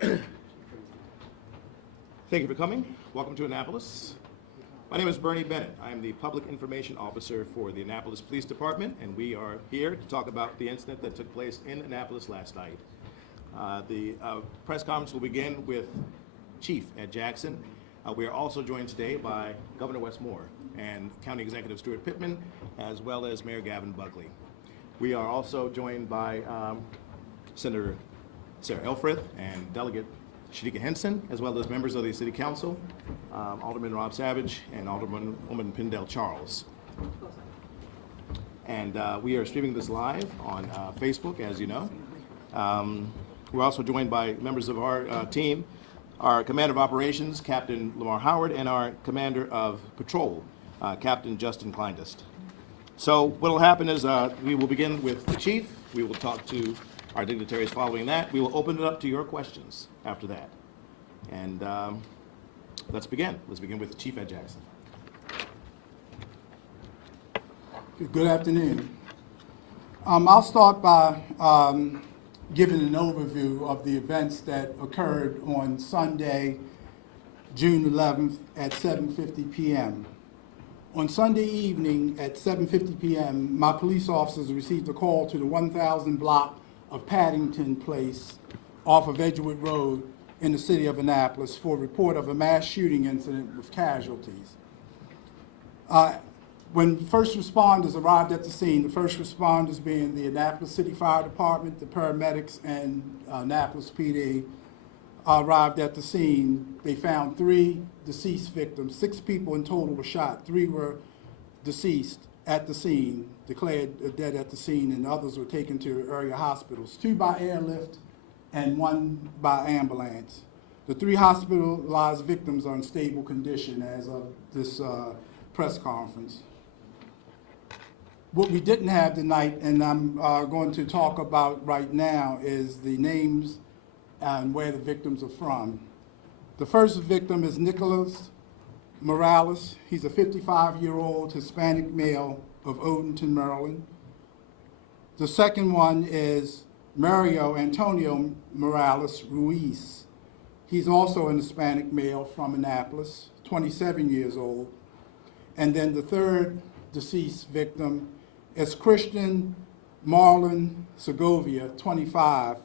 Thank you for coming. Welcome to Annapolis. My name is Bernie Bennett. I am the Public Information Officer for the Annapolis Police Department, and we are here to talk about the incident that took place in Annapolis last night. The press conference will begin with Chief Ed Jackson. We are also joined today by Governor Wes Moore and County Executive Stuart Pittman, as well as Mayor Gavin Buckley. We are also joined by Senator Sarah Elfreth and Delegate Shanika Henson, as well as members of the City Council, Alderman Rob Savage and Alderwoman Pindell Charles. And we are streaming this live on Facebook, as you know. We're also joined by members of our team, our Commander of Operations, Captain Lamar Howard, and our Commander of Patrol, Captain Justin Kleindest. So what will happen is we will begin with the Chief. We will talk to our dignitaries following that. We will open it up to your questions after that. And let's begin. Let's begin with Chief Ed Jackson. Good afternoon. I'll start by giving an overview of the events that occurred on Sunday, June 11th at 7:50 p.m. On Sunday evening at 7:50 p.m., my police officers received a call to the 1000 block of Paddington Place off of Edgewood Road in the city of Annapolis for a report of a mass shooting incident with casualties. When first responders arrived at the scene, the first responders being the Annapolis City Fire Department, the paramedics, and Annapolis PD, arrived at the scene, they found 3 deceased victims. 6 people in total were shot. 3 were deceased at the scene, declared dead at the scene, and others were taken to area hospitals, 2 by airlift and 1 by ambulance. The 3 hospitalized victims are in stable condition as of this press conference. What we didn't have tonight, and I'm going to talk about right now, is the names and where the victims are from. The first victim is Nicholas Morales. He's a 55-year-old Hispanic male of Odenton, Maryland. The second one is Mario Antonio Morales Ruiz. He's also an Hispanic male from Annapolis, 27 years old. And then the third deceased victim is Christian Marlon Segovia, 25,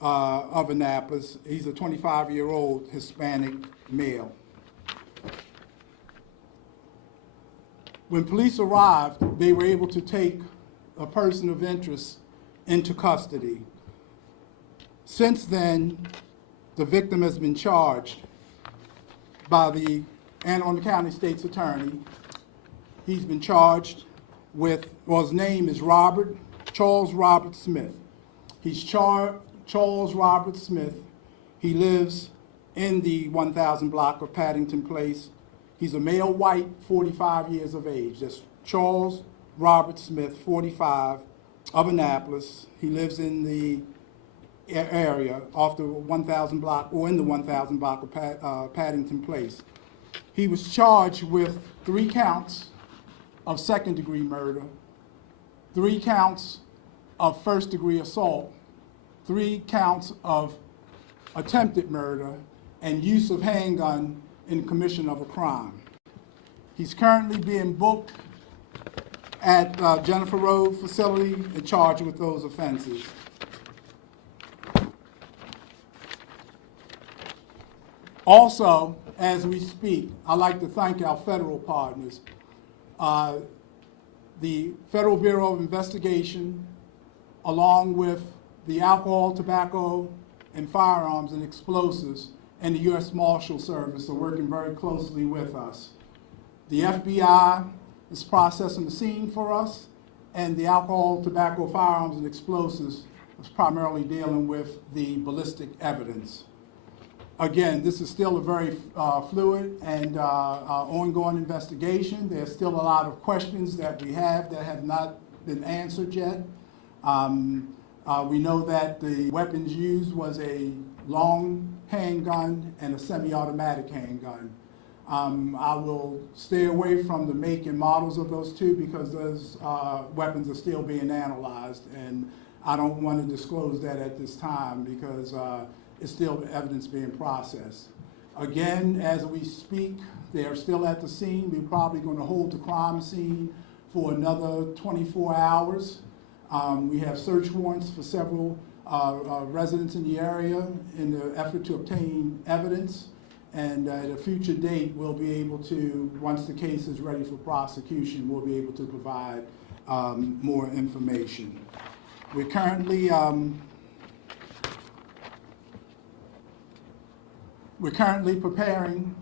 of Annapolis. He's a 25-year-old Hispanic male. When police arrived, they were able to take a person of interest into custody. Since then, the victim has been charged by the Anne Arundel County State's Attorney. He's been charged with, well, his name is Charles Robert Smith. He's Charles Robert Smith. He lives in the 1000 block of Paddington Place. He's a male white, 45 years of age. That's Charles Robert Smith, 45, of Annapolis. He lives in the area off the 1000 block, or in the 1000 block of Paddington Place. He was charged with 3 counts of second-degree murder, 3 counts of first-degree assault, 3 counts of attempted murder, and use of handgun in commission of a crime. He's currently being booked at Jennifer Road facility and charged with those offenses. Also, as we speak, I'd like to thank our federal partners. The Federal Bureau of Investigation, along with the Alcohol, Tobacco, and Firearms and Explosives, and the U.S. Marshal Service are working very closely with us. The FBI is processing the scene for us, and the Alcohol, Tobacco, Firearms, and Explosives is primarily dealing with the ballistic evidence. Again, this is still a very fluid and ongoing investigation. There's still a lot of questions that we have that have not been answered yet. We know that the weapons used was a long handgun and a semi-automatic handgun. I will stay away from the make and models of those two because those weapons are still being analyzed, and I don't want to disclose that at this time because it's still evidence being processed. Again, as we speak, they are still at the scene. We're probably going to hold the crime scene for another 24 hours. We have search warrants for several residents in the area in the effort to obtain evidence. And at a future date, we'll be able to, once the case is ready for prosecution, we'll be able to provide more information. We're currently preparing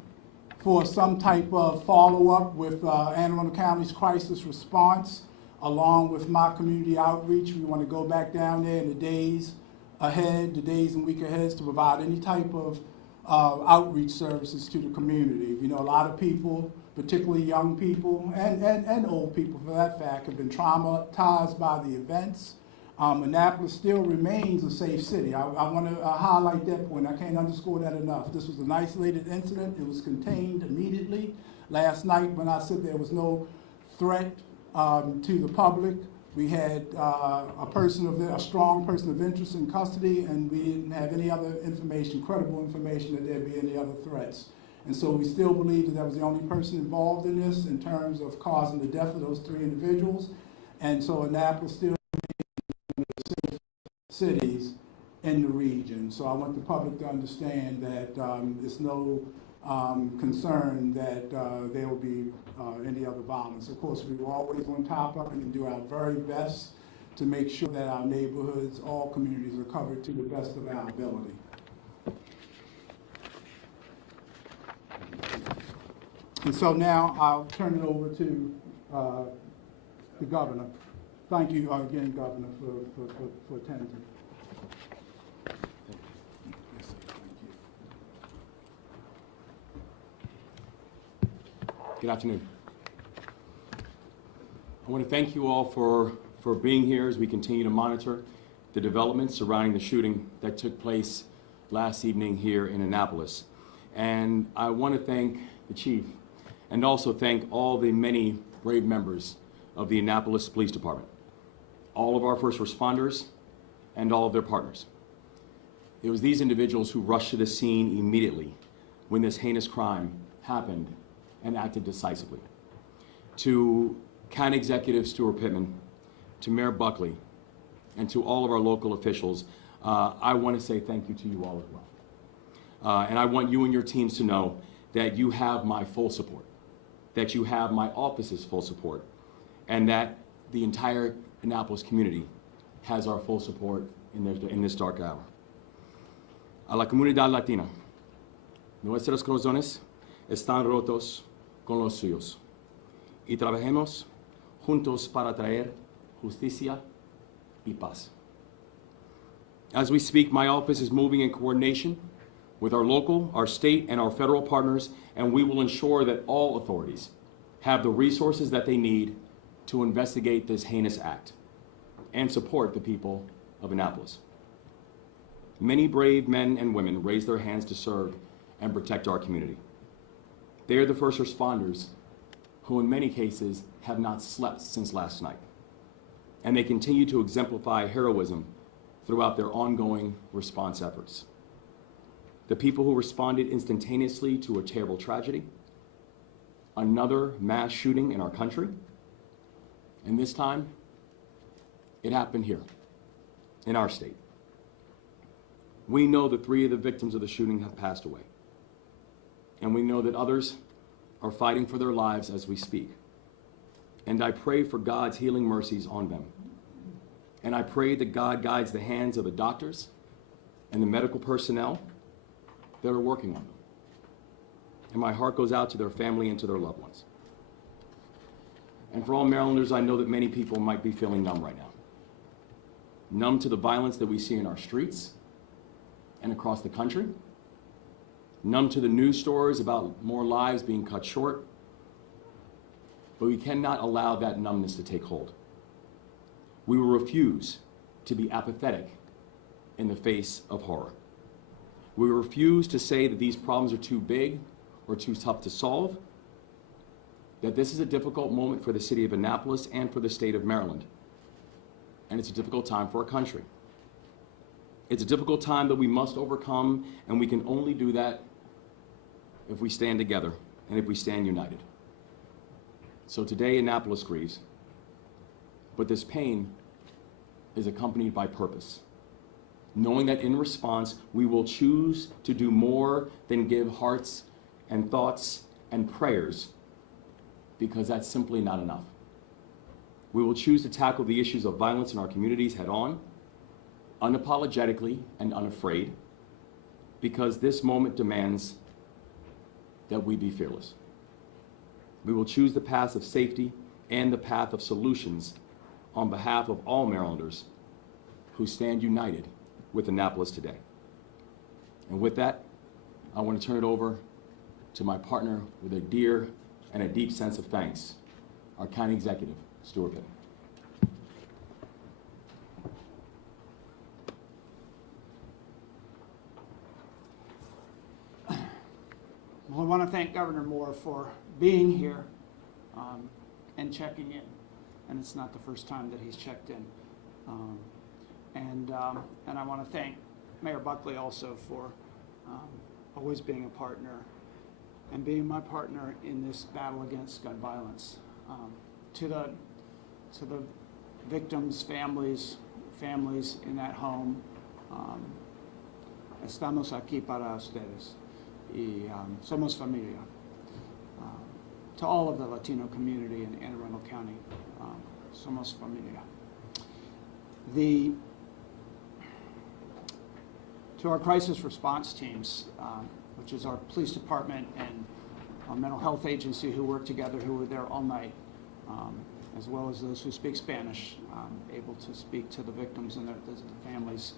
for some type of follow-up with Anne Arundel County's crisis response, along with my community outreach. We want to go back down there in the days ahead, the days and week ahead, to provide any type of outreach services to the community. You know, a lot of people, particularly young people and old people for that fact, have been traumatized by the events. Annapolis still remains a safe city. I want to highlight that point. I can't underscore that enough. This was an isolated incident. It was contained immediately. Last night when I said there was no threat to the public, we had a strong person of interest in custody, and we didn't have any other information, credible information, that there'd be any other threats. And so we still believe that was the only person involved in this in terms of causing the death of those 3 individuals. And so Annapolis still cities in the region. So I want the public to understand that there's no concern that there will be any other violence. Of course, we were always on top of it and do our very best to make sure that our neighborhoods, all communities, are covered to the best of our ability. And so now I'll turn it over to the governor. Thank you again, Governor, for attending. Good afternoon. I want to thank you all for being here as we continue to monitor the developments surrounding the shooting that took place last evening here in Annapolis. And I want to thank the chief and also thank all the many brave members of the Annapolis Police Department, all of our first responders, and all of their partners. It was these individuals who rushed to the scene immediately when this heinous crime happened and acted decisively. To County Executive Stuart Pittman, to Mayor Buckley, and to all of our local officials, I want to say thank you to you all as well. And I want you and your teams to know that you have my full support, that you have my office's full support, and that the entire Annapolis community has our full support in this dark hour. A la comunidad latina, nuestros corazones están rotos con los suyos y trabajemos juntos para traer justicia y paz. As we speak, my office is moving in coordination with our local, our state, and our federal partners, and we will ensure that all authorities have the resources that they need to investigate this heinous act and support the people of Annapolis. Many brave men and women raised their hands to serve and protect our community. They are the first responders who in many cases have not slept since last night. And they continue to exemplify heroism throughout their ongoing response efforts. The people who responded instantaneously to a terrible tragedy, another mass shooting in our country, and this time, it happened here, in our state. We know that 3 of the victims of the shooting have passed away. And we know that others are fighting for their lives as we speak. And I pray for God's healing mercies on them. And I pray that God guides the hands of the doctors and the medical personnel that are working on them. And my heart goes out to their family and to their loved ones. And for all Marylanders, I know that many people might be feeling numb right now. Numb to the violence that we see in our streets and across the country. Numb to the news stories about more lives being cut short. But we cannot allow that numbness to take hold. We will refuse to be apathetic in the face of horror. We will refuse to say that these problems are too big or too tough to solve, that this is a difficult moment for the city of Annapolis and for the state of Maryland. And it's a difficult time for our country. It's a difficult time that we must overcome, and we can only do that if we stand together and if we stand united. So today, Annapolis grieves, but this pain is accompanied by purpose. Knowing that in response, we will choose to do more than give hearts and thoughts and prayers, because that's simply not enough. We will choose to tackle the issues of violence in our communities head on, unapologetically and unafraid, because this moment demands that we be fearless. We will choose the path of safety and the path of solutions on behalf of all Marylanders who stand united with Annapolis today. And with that, I want to turn it over to my partner with a dear and a deep sense of thanks, our County Executive, Stuart Pitt. Well, I want to thank Governor Moore for being here and checking in. And it's not the first time that he's checked in. And I want to thank Mayor Buckley also for always being a partner and being my partner in this battle against gun violence. To the victims' families in that home, estamos aquí para ustedes. Y somos familia. To all of the Latino community in Anne Arundel County, somos familia. To our crisis response teams, which is our police department and our mental health agency who work together, who were there all night, as well as those who speak Spanish, able to speak to the victims and their families.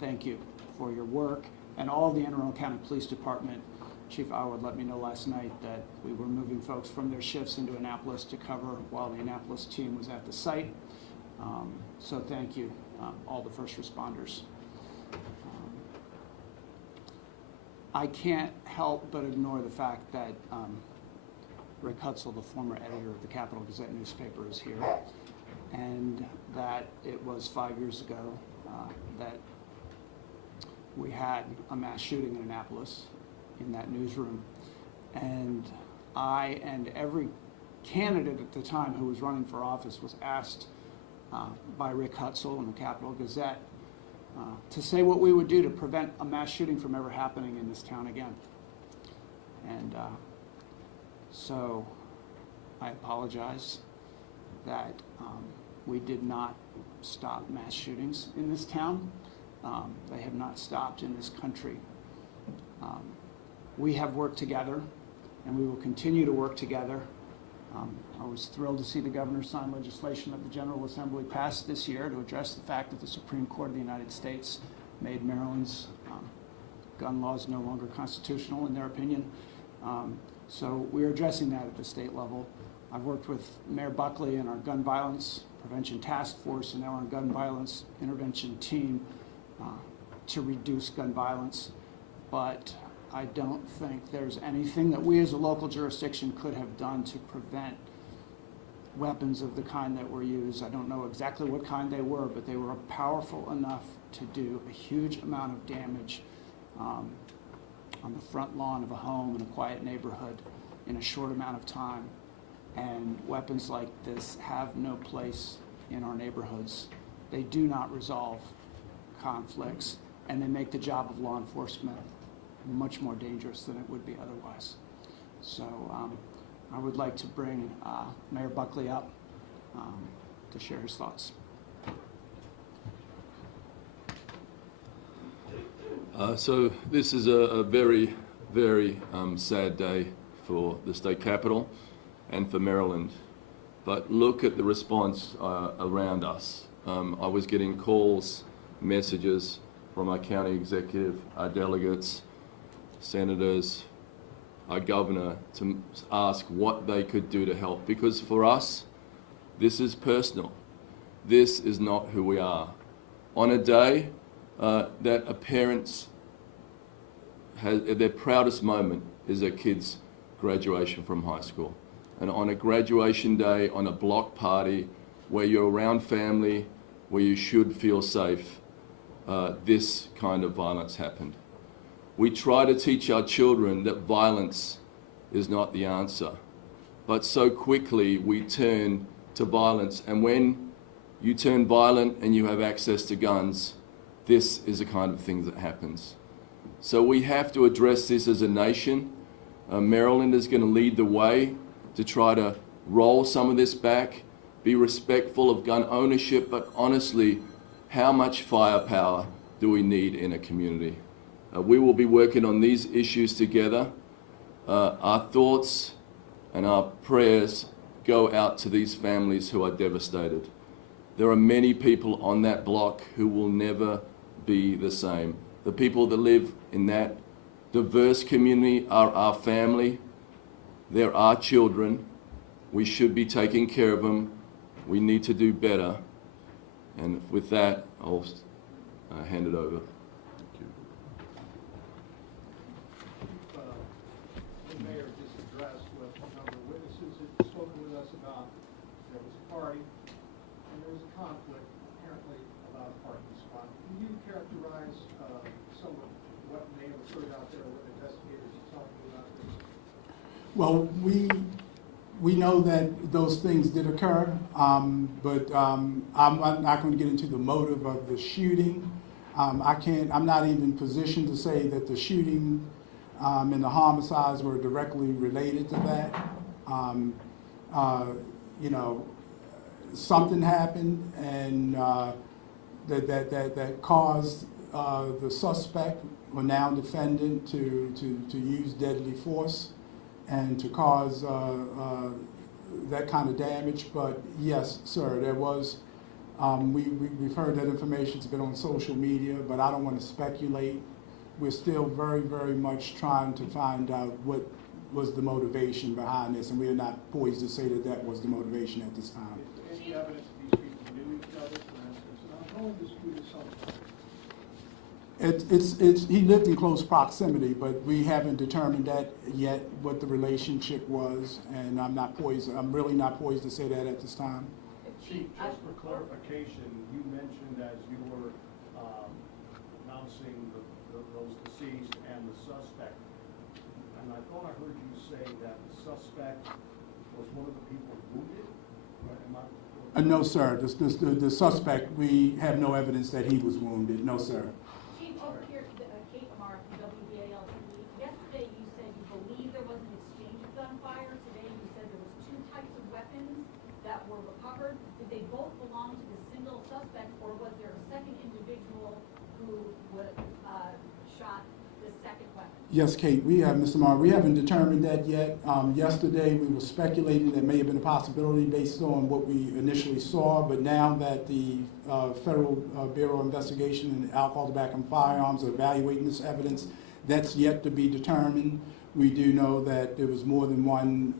Thank you for your work. And all of the Anne Arundel County Police Department. Chief Awad let me know last night that we were moving folks from their shifts into Annapolis to cover while the Annapolis team was at the site. So thank you, all the first responders. I can't help but ignore the fact that Rick Hutzel, the former editor of the Capital Gazette newspaper, is here, and that it was 5 years ago that we had a mass shooting in Annapolis in that newsroom. And I and every candidate at the time who was running for office was asked by Rick Hutzel and the Capital Gazette to say what we would do to prevent a mass shooting from ever happening in this town again. And so I apologize that we did not stop mass shootings in this town. They have not stopped in this country. We have worked together, and we will continue to work together. I was thrilled to see the governor sign legislation that the General Assembly passed this year to address the fact that the Supreme Court of the United States made Maryland's gun laws no longer constitutional in their opinion. So we're addressing that at the state level. I've worked with Mayor Buckley and our gun violence prevention task force and now our gun violence intervention team to reduce gun violence, but I don't think there's anything that we as a local jurisdiction could have done to prevent weapons of the kind that were used. I don't know exactly what kind they were, but they were powerful enough to do a huge amount of damage on the front lawn of a home in a quiet neighborhood in a short amount of time. And weapons like this have no place in our neighborhoods. They do not resolve conflicts, and they make the job of law enforcement much more dangerous than it would be otherwise. So I would like to bring Mayor Buckley up to share his thoughts. So this is a very, very sad day for the state capitol and for Maryland. But look at the response around us. I was getting calls, messages from our county executive, our delegates, senators, our governor to ask what they could do to help. Because for us, this is personal. This is not who we are. On a day that a parent's their proudest moment is their kid's graduation from high school. And on a graduation day, on a block party, where you're around family, where you should feel safe, this kind of violence happened. We try to teach our children that violence is not the answer, but so quickly we turn to violence, and when you turn violent and you have access to guns, this is the kind of thing that happens. So we have to address this as a nation. Maryland is going to lead the way to try to roll some of this back, be respectful of gun ownership, but honestly, how much firepower do we need in a community? We will be working on these issues together. Our thoughts and our prayers go out to these families who are devastated. There are many people on that block who will never be the same. The people that live in that diverse community are our family. They're our children. We should be taking care of them. We need to do better. And with that, I'll hand it over. The mayor just addressed with a number of witnesses that had spoken with us about there was a party and there was a conflict apparently about a parking spot. Can you characterize some of what may have occurred out there, what investigators are talking about this? Well, we know that those things did occur, but I'm not going to get into the motive of the shooting. I'm not even positioned to say that the shooting and the homicides were directly related to that. You know, something happened and that caused the suspect, or now defendant, to use deadly force and to cause that kind of damage. But yes, sir, there was, we've heard that information's been on social media, but I don't want to speculate. We're still very, very much trying to find out what was the motivation behind this, and we are not poised to say that that was the motivation at this time. Is there any evidence that these people knew each other, for instance? And I'm going to dispute something. He lived in close proximity, but we haven't determined that yet, what the relationship was, and I'm really not poised to say that at this time. Chief, just for clarification, you mentioned as you were announcing those deceased and the suspect, and I thought I heard you say that the suspect was one of the people wounded? Right? No, sir. The suspect, we have no evidence that he was wounded. No, sir. Chief, over here, Kate Lamar from WBAL-TV. Yesterday, you said you believe there was an exchange of gunfire. Today, you said there was two types of weapons that were recovered. Did they both belong to the single suspect, or was there a second individual who shot the second weapon? Yes, Kate, we have, Mr. Marr, we haven't determined that yet. Yesterday, we were speculating that may have been a possibility based on what we initially saw, but now that the Federal Bureau of Investigation and Alcohol, Tobacco, and Firearms are evaluating this evidence, that's yet to be determined. We do know that there was more than one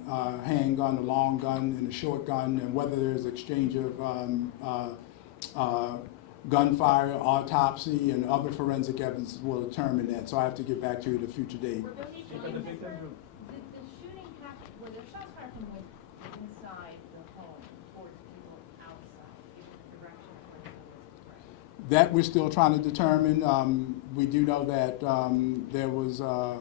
handgun, a long gun, and a short gun, and whether there's exchange of gunfire, autopsy, and other forensic evidence will determine that. So I have to get back to you at a future date. Were those the shooting happened, were there shots fired from inside the home towards people outside, in the direction of where they were? That we're still trying to determine. We do know that there was a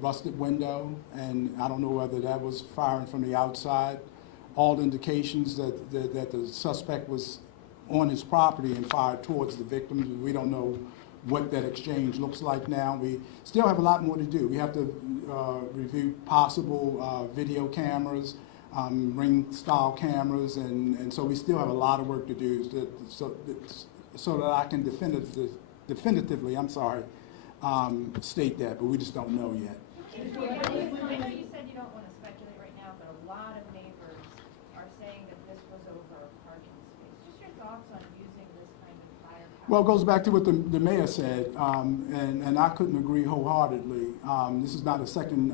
busted window, and I don't know whether that was firing from the outside. All indications that the suspect was on his property and fired towards the victim. We don't know what that exchange looks like now. We still have a lot more to do. We have to review possible video cameras, ring-style cameras, and so we still have a lot of work to do so that I can definitively, state that, but we just don't know yet. I know you said you don't want to speculate right now, but a lot of neighbors are saying that this was over a parking space. Just your thoughts on using this kind of firepower? Well, it goes back to what the mayor said, and I couldn't agree wholeheartedly. This is not a Second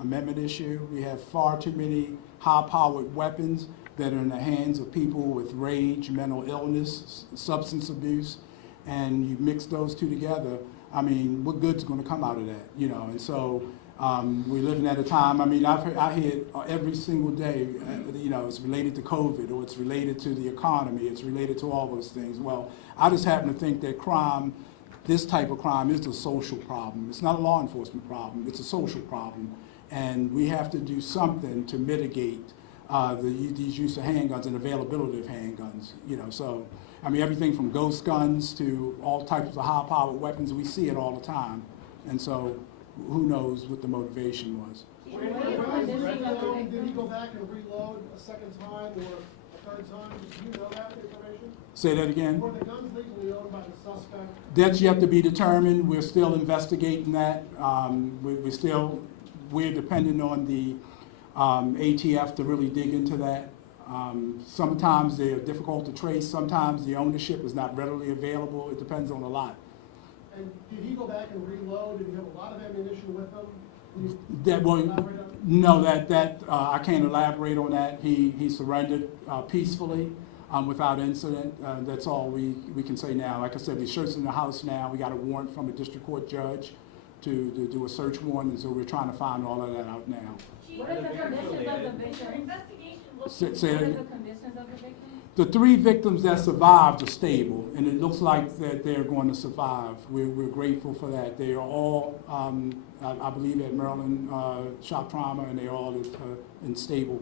Amendment issue. We have far too many high-powered weapons that are in the hands of people with rage, mental illness, substance abuse, and you mix those two together. I mean, what good's going to come out of that, you know? And so We're living at a time, I mean, I hear it every single day, you know, it's related to COVID, or it's related to the economy, it's related to all those things. Well, I just happen to think that crime, this type of crime, is a social problem. It's not a law enforcement problem, it's a social problem. And we have to do something to mitigate these use of handguns and availability of handguns, you know. So, I mean, everything from ghost guns to all types of high-powered weapons, we see it all the time. And so, who knows what the motivation was. Did he go back and reload a second time or a third time? Do you know that information? Say that again? Were the guns legally owned by the suspect? That's yet to be determined. We're still investigating that. We're dependent on the ATF to really dig into that. Sometimes they're difficult to trace. Sometimes the ownership is not readily available. It depends on a lot. And did he go back and reload? Did he have a lot of ammunition with him? Can you That well, elaborate on that? no, that I can't elaborate on that. He surrendered peacefully, without incident. That's all we can say now. Like I said, we're searching the house now. We got a warrant from a district court judge to do a search warrant, and so we're trying to find all of that out now. What are the conditions of the victim? Your investigation looks Say into that what are again. the conditions of the victim? The 3 victims that survived are stable, and it looks like that they're going to survive. We're grateful for that. They are all, I believe, at Maryland shock trauma, and they're all in stable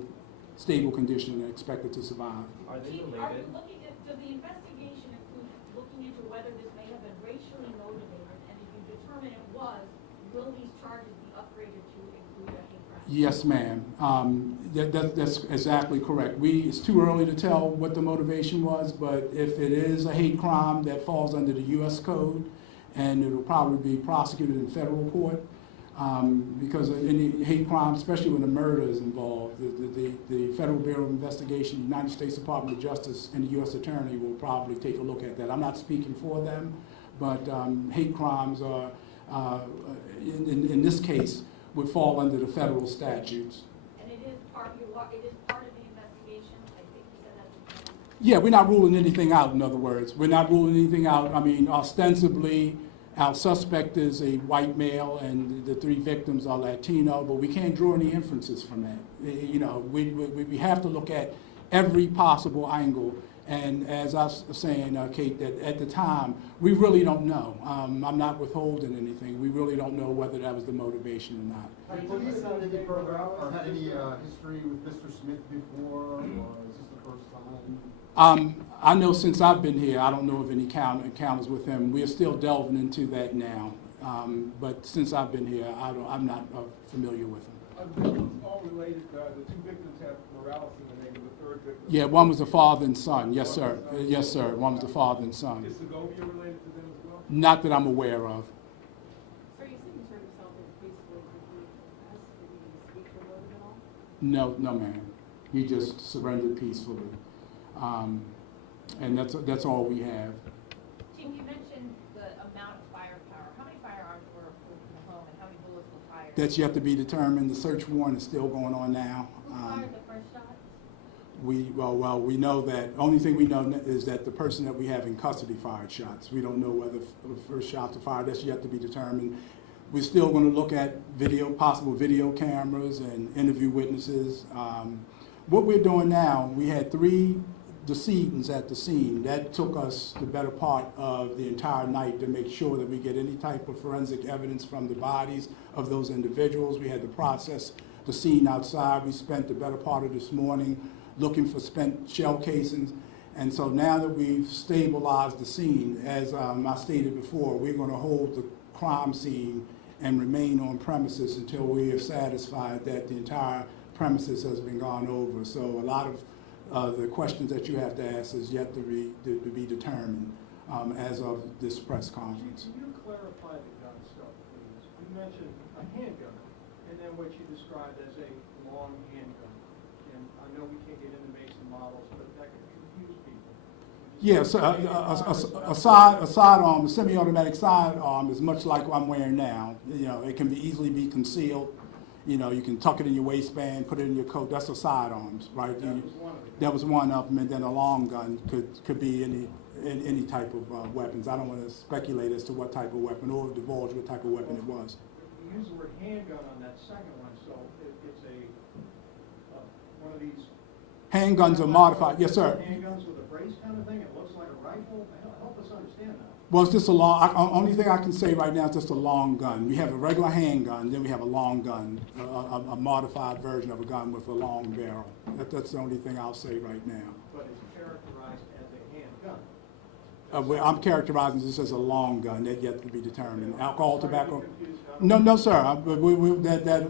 condition and expected to survive. Are they Chief, related? are you looking at, does the investigation include looking into whether this may have been racially motivated? And if you determine it was, will these charges be upgraded to include a hate crime? Yes, ma'am. That's exactly correct. It's too early to tell what the motivation was, but if it is a hate crime, that falls under the U.S. Code, and it'll probably be prosecuted in federal court, because of any hate crime, especially when a murder is involved, the Federal Bureau of Investigation, the United States Department of Justice, and the U.S. Attorney will probably take a look at that. I'm not speaking for them, but hate crimes are, in this case, would fall under the federal statutes. And it is part of the investigation, I think you said that. Yeah, we're not ruling anything out, in other words. We're not ruling anything out. I mean, ostensibly, our suspect is a white male and the 3 victims are Latino, but we can't draw any inferences from that. You know, we have to look at every possible angle. And as I was saying, Kate, that at the time, we really don't know. I'm not withholding anything. We really don't know whether that was the motivation or not. Have police done any program or had any history with Mr. Smith before, or is this the first time? I know since I've been here, I don't know of any encounters with him. We are still delving into that now. But since I've been here, I'm not familiar with him. Are the victims all related? The 2 victims have Morales in the name of the 3rd victim. Yeah, one was the father and son. Yes, sir. Yes, sir. One was the father and son. Is Segovia related to them as well? Not that I'm aware of. So you said you turned yourself in peacefully. Did you speak your motive at all? No, ma'am. He just surrendered peacefully. And that's all we have. Chief, you mentioned the amount of firepower. How many firearms were approved in the home and how many bullets were fired? That's yet to be determined. The search warrant is still going on now. Who fired the first shot? We know that, only thing we know is that the person that we have in custody fired shots. We don't know whether the first shots were fired. That's yet to be determined. We're still going to look at possible video cameras and interview witnesses. What we're doing now, we had 3 decedents at the scene. That took us the better part of the entire night to make sure that we get any type of forensic evidence from the bodies of those individuals. We had to process the scene outside. We spent the better part of this morning looking for spent shell casings. And so now that we've stabilized the scene, as I stated before, we're going to hold the crime scene and remain on premises until we are satisfied that the entire premises has been gone over. So a lot of the questions that you have to ask is yet to be determined as of this press conference. Can you clarify the gun stuff, please? You mentioned a handgun, and then what you described as a long handgun. And I know we can't get into makes and models, but that could confuse people. Yes, a sidearm, a semi-automatic sidearm is much like what I'm wearing now. You know, it can easily be concealed. You know, you can tuck it in your waistband, put it in your coat. That's a sidearms, right? That was one of them. That was one of them, and then a long gun could be any type of weapons. I don't want to speculate as to what type of weapon or divulge what type of weapon it was. You use the word handgun on that second one, so it's one of these. Handguns are modified, yes, sir. Handguns with a brace kind of thing, it looks like a rifle, help us understand that. Well, it's just a only thing I can say right now is just a long gun. We have a regular handgun, then we have a long gun, a modified version of a gun with a long barrel. That's the only thing I'll say right now. But it's characterized as a handgun. I'm characterizing this as a long gun, that yet to be determined. Alcohol, Sorry to be tobacco? confused. No, sir.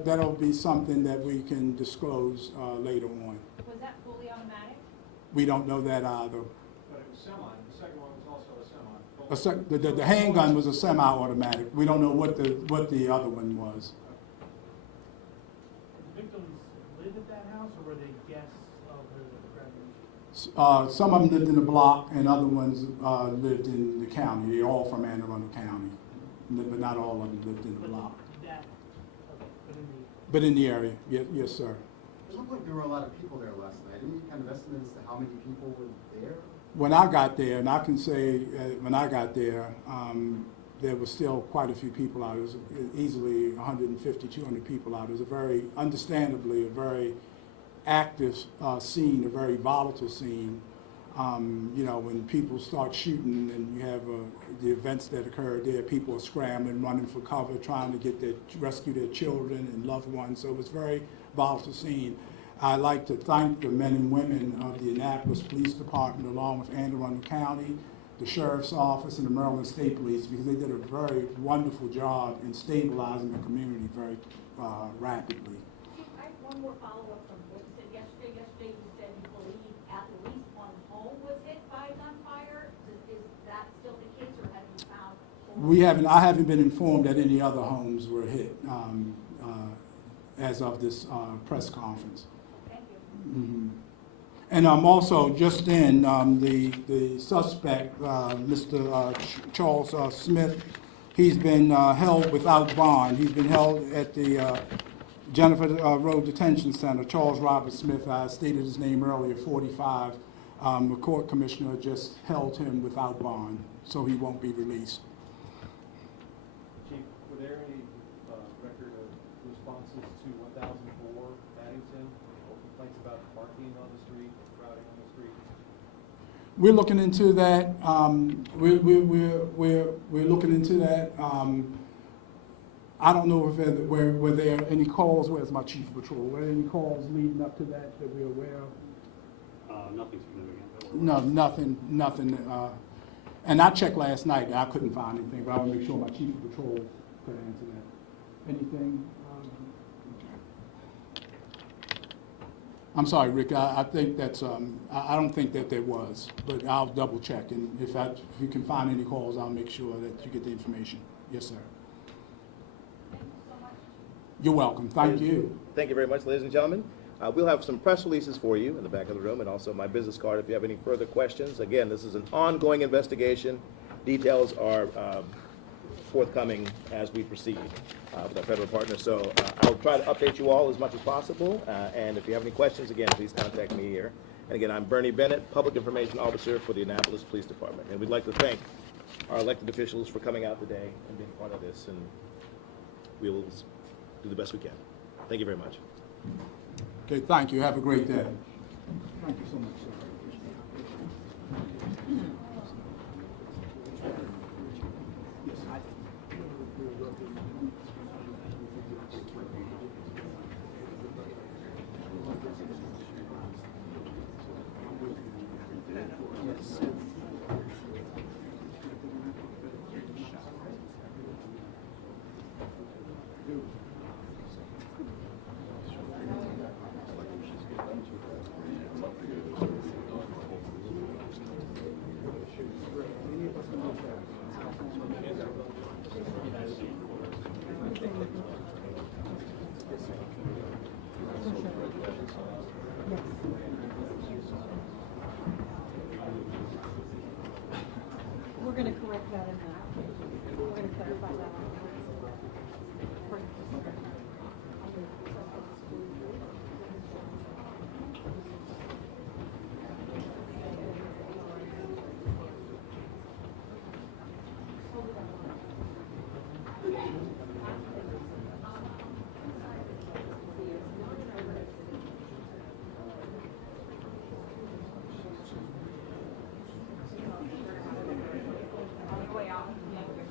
That'll be something that we can disclose later on. Was that fully automatic? We don't know that either. But it was semi, the second one was also a semi. The handgun was a semi-automatic. We don't know what the other one was. The victims lived at that house, or were they guests of the graduation? Some of them lived in the block, and other ones lived in the county. They're all from Anne Arundel County, but not all of them lived in the block. That, okay, But in the area, yes, sir. It looked like there were a lot of people there last night. Any kind of estimate as to how many people were there? When I got there, and I can say when I got there, there was still quite a few people out. There was easily 150, 200 people out. It was a very, understandably, a very active scene, a very volatile scene. When people start shooting and you have the events that occurred there, people are scrambling, running for cover, trying to rescue their children and loved ones. So it was a very volatile scene. I'd like to thank the men and women of the Annapolis Police Department, along with Anne Arundel County, the Sheriff's Office, and the Maryland State Police, because they did a very wonderful job in stabilizing the community very rapidly. I have one more follow-up from what you said yesterday. Yesterday you said you believe at least one home was hit by gunfire. Is that still the case, or have you found? I haven't been informed that any other homes were hit as of this press conference. Thank you. Mhm. And also, just in, the suspect, Mr. Charles Smith, he's been held without bond. He's been held at the Jennifer Road Detention Center. Charles Robert Smith, I stated his name earlier, 45. The court commissioner just held him without bond, so he won't be released. Chief, were there any record of responses to 1004 Addington, or complaints about parking on the street, crowding on the street? We're looking into that. We're looking into that. I don't know if were there any calls. Where's my chief of patrol? Were there any calls leading up to that we're aware of? Nothing significant. No, nothing. And I checked last night, and I couldn't find anything, but I want to make sure my chief of patrol could answer that. Anything? I'm sorry, Rick, I think that's, I don't think that there was, but I'll double check, and if you can find any calls, I'll make sure that you get the information. Yes, sir. Thank you so much. You're welcome. Thank you. Thank you very much, ladies and gentlemen. We'll have some press releases for you in the back of the room, and also my business card if you have any further questions. Again, this is an ongoing investigation. Details are forthcoming as we proceed with our federal partners. So I'll try to update you all as much as possible. And if you have any questions, again, please contact me here. And again, I'm Bernie Bennett, Public Information Officer for the Annapolis Police Department. And we'd like to thank our elected officials for coming out today and being part of this. And we will do the best we can. Thank you very much. Okay, thank you. Have a great day. Thank you so much, sir. We're gonna correct that in the application. We're gonna clarify that on the.